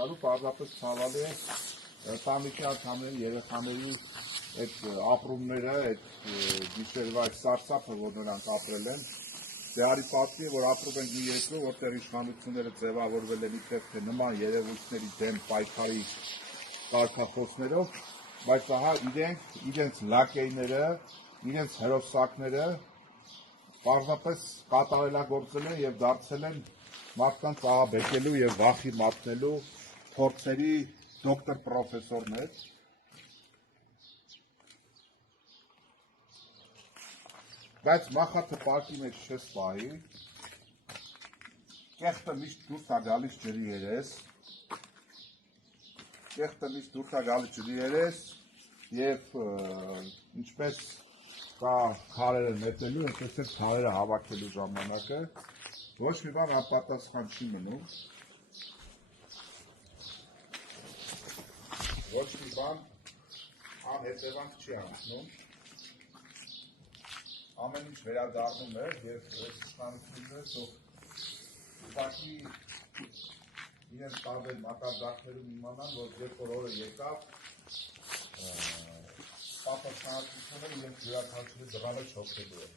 ստանալու, պարզապես ցավալի է տանիքի անդամների, երեխաների այդ ապրումները, այդ գիշերվա այդ սարսափը, որ նրանք ապրել են, դե պատվի է, որ ապրում են մի երկրում, որտեղ իշխանությունները ձևավորվել են իբրև թե նման երևույթների դեմ պայքարի կարգախոսներով, բայց ահա իրենց լակեյները, իրենց հերոսակները պարզապես կատարելագործել են և դարձել են մարդկանց աղաբեկելու և վախի մատնելու փորձերի դոկտոր պրոֆեսորներ, բայց մախաթը պարկի մեջ չես պահի, կեղտը միշտ դուրս է գալիս ջրի երես, և ինչպես կա քարերը նետելու, այնպես էլ քարերը հավաքելու ժամանակը, ոչ մի բան անպատասխան չի մնում, ոչ մի բան անհետևանք չի անցնում, ամեն ինչ վերադառնում է և իշխանությունները թող ուղղակի իրենց տարբեր մակարդակներում իմանան, որ երբ որ օրը եկավ, պատասխանատվությունը իրենց յուրաքանչյուրի դռանը չոքելու է։